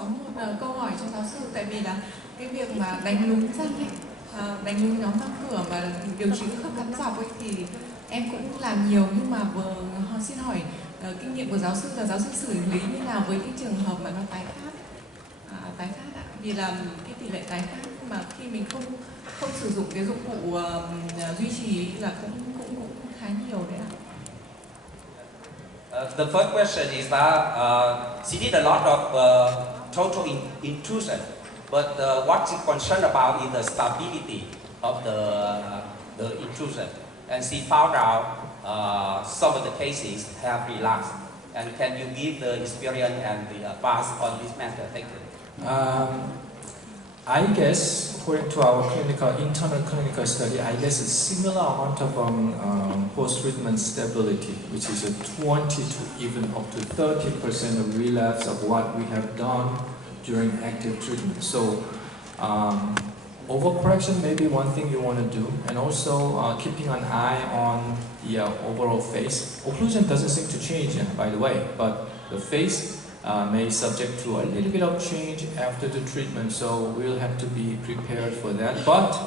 có một câu hỏi cho giáo sư, tại vì là cái việc mà đánh lún răng ấy, đánh lún nhóm răng cửa mà điều trị khớp cắn dọc ấy thì em cũng làm nhiều, nhưng mà xin hỏi kinh nghiệm của giáo sư là giáo sư xử lý như nào với cái trường hợp mà nó tái phát ạ? Vì là cái tỷ lệ tái phát mà khi mình không sử dụng cái dụng cụ duy trì là cũng khá nhiều đấy ạ. The first question is that she did a lot of total intrusion, but what she's concerned about is the stability of the intrusion. And she found out some of the cases have relapsed. And can you give the experience and the advice on this matter? Thank you. I guess, according to our internal clinical study, I guess a similar amount of post-treatment stability, which is a 20 to even up to 30% of relapse of what we have done during active treatment. So, overcorrection may be one thing you want to do, and also keeping an eye on the overall face. Occlusion doesn't seem to change, by the way, but the face may subject to a little bit of change after the treatment, so we'll have to be prepared for that. But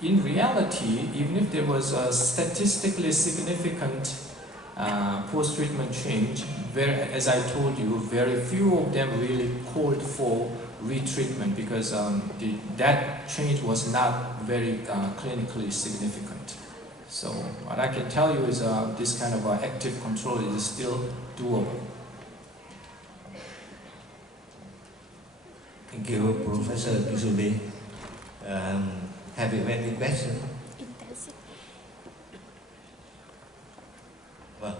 in reality, even if there was a statistically significant post-treatment change, as I told you, very few of them really called for retreatment because that change was not very clinically significant. So what I can tell you is this kind of active control is still doable. Thank you, Professor Kizumi. Have you any question? Well,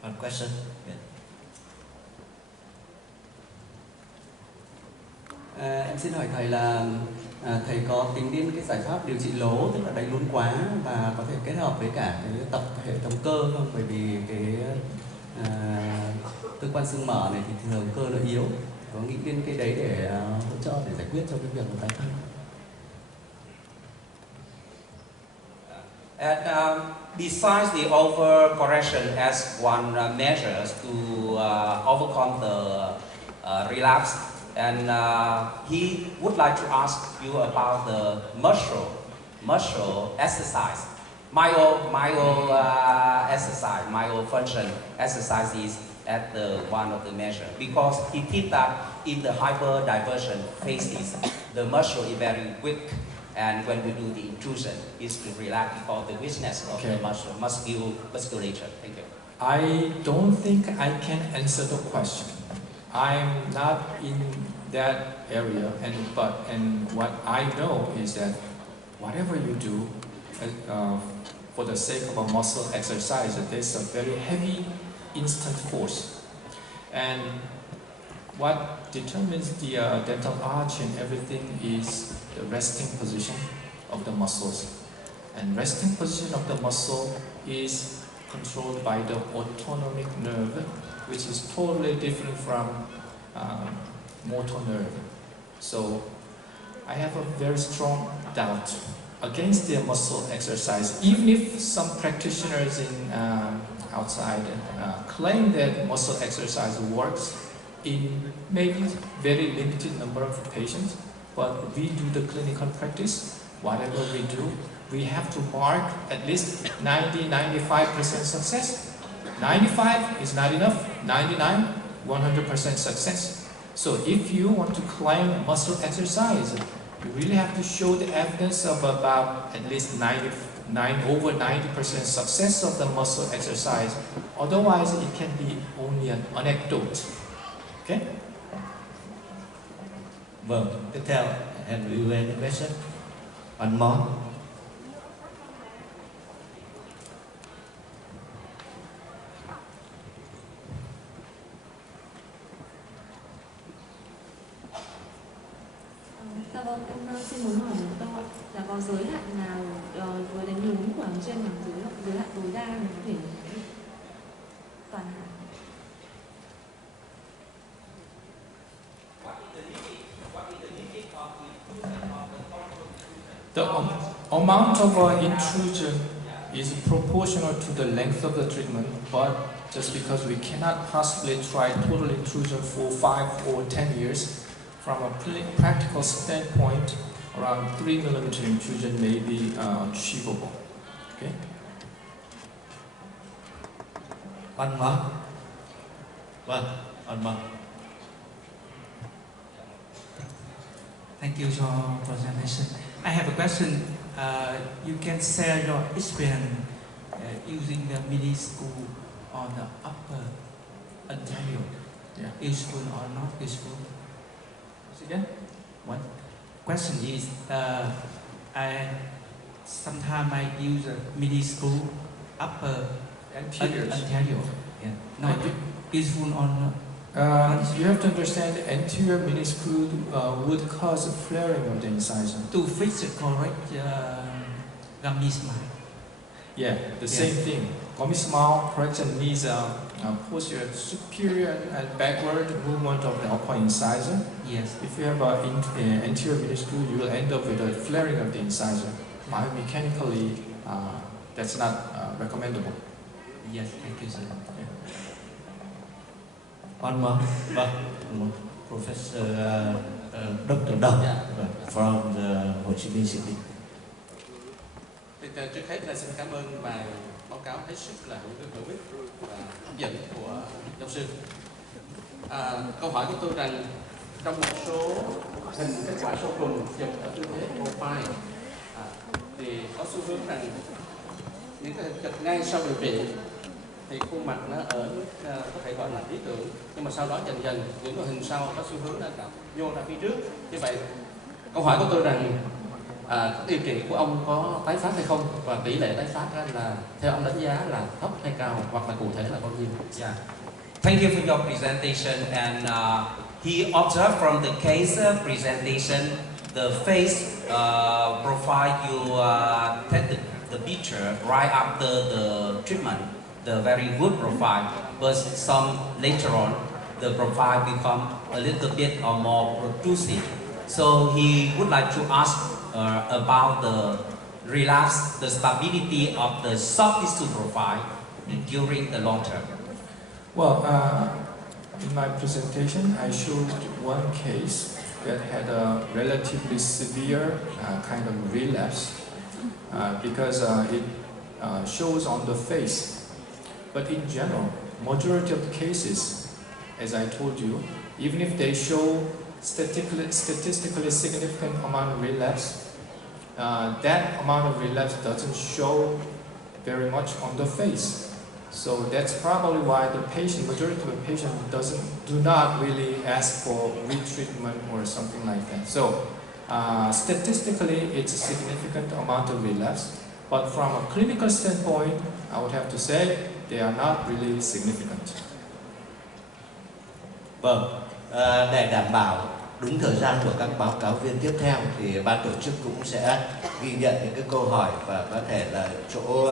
one question. Yeah. Em xin hỏi thầy là thầy có tính đến cái giải pháp điều trị lố, tức là đánh lún quá và có thể kết hợp với cả cái tập hệ thống cơ không? Bởi vì cái cơ quan xương mở này thì thường cơ nó yếu. Có nghĩ đến cái đấy để hỗ trợ để giải quyết cho cái việc tái phát. And besides the overcorrection as one measure to overcome the relapse, and he would like to ask you about the muscle exercise, myofunction exercises at one of the measure, because he thinks that in the hyperdiversion phases, the muscle is very weak, and when we do the intrusion, it's to relax because the weakness of the musculature. Thank you. I don't think I can answer the question. I'm not in that area, and what I know is that whatever you do for the sake of a muscle exercise, there's a very heavy instant force, and what determines the dental arch and everything is the resting position of the muscles, and resting position of the muscle is controlled by the autonomic nerve, which is totally different from motor nerve. So I have a very strong doubt against the muscle exercise, even if some practitioners in outside claim that muscle exercise works in maybe very limited number of patients, but we do the clinical practice. Whatever we do, we have to mark at least 90-95% success. 95 is not enough. 99, 100% success. So if you want to claim muscle exercise, you really have to show the evidence of about at least over 90% success of the muscle exercise. Otherwise, it can be only an anecdote. Okay? Vâng, tiếp theo, have you any question? One more. Dạ vâng, em xin muốn hỏi một câu là có giới hạn nào với đánh lún của hàng trên bằng giới hạn tối đa mình có thể toàn hạn? The amount of intrusion is proportional to the length of the treatment, but just because we cannot possibly try total intrusion for 5 or 10 years, from a practical standpoint, around 3 millimeter intrusion may be achievable. Okay. One more. One more. Thank you for presentation. I have a question. You can share your experience using the mini school on the upper Ontario. Yeah. Useful or not useful? Again? What question is, sometimes I use a mini school upper Anteriors. Ontario. Yeah. Not useful or not? You have to understand the anterior meniscus would cause a flaring of the incisor. To fix the correct gummy smile. Yeah, the same thing. Gummy smile correction needs posterior, superior and backward movement of the upper incisor. Yes. If you have an anterior meniscus, you will end up with a flaring of the incisor. Biomechanically, that's not recommendable. Yes, thank you, sir. Yeah. One more. Professor Dr. Đồng from the Ho Chi Minh City. Trước hết là xin cảm ơn bài báo cáo hết sức là hữu ích và hấp dẫn của giáo sư. Câu hỏi của tôi rằng trong một số hình kết quả sau cùng chụp ở tư thế profile thì có xu hướng rằng những cái hình chụp ngay sau điều trị thì khuôn mặt nó ở mức có thể gọi là lý tưởng, nhưng mà sau đó dần dần những cái hình sau có xu hướng là nhô ra phía trước. Như vậy câu hỏi của tôi rằng điều trị của ông có tái phát hay không, và tỷ lệ tái phát là theo ông đánh giá là thấp hay cao, hoặc là cụ thể là bao nhiêu? Yeah. Thank you for your presentation. And he observed from the case presentation, the face profile you take the picture right after the treatment, the very good profile. But some later on, the profile become a little bit or more protrusive. So he would like to ask about the relapse, the stability of the soft tissue profile during the long term. Well, in my presentation, I showed one case that had a relatively severe kind of relapse because it shows on the face. But in general, majority of the cases, as I told you, even if they show statistically significant amount of relapse, that amount of relapse doesn't show very much on the face. So that's probably why the majority of the patients do not really ask for retreatment or something like that. So statistically, it's a significant amount of relapse, but from a clinical standpoint, I would have to say they are not really significant. Vâng, để đảm bảo đúng thời gian của các báo cáo viên tiếp theo thì ban tổ chức cũng sẽ ghi nhận những cái câu hỏi và có thể là chỗ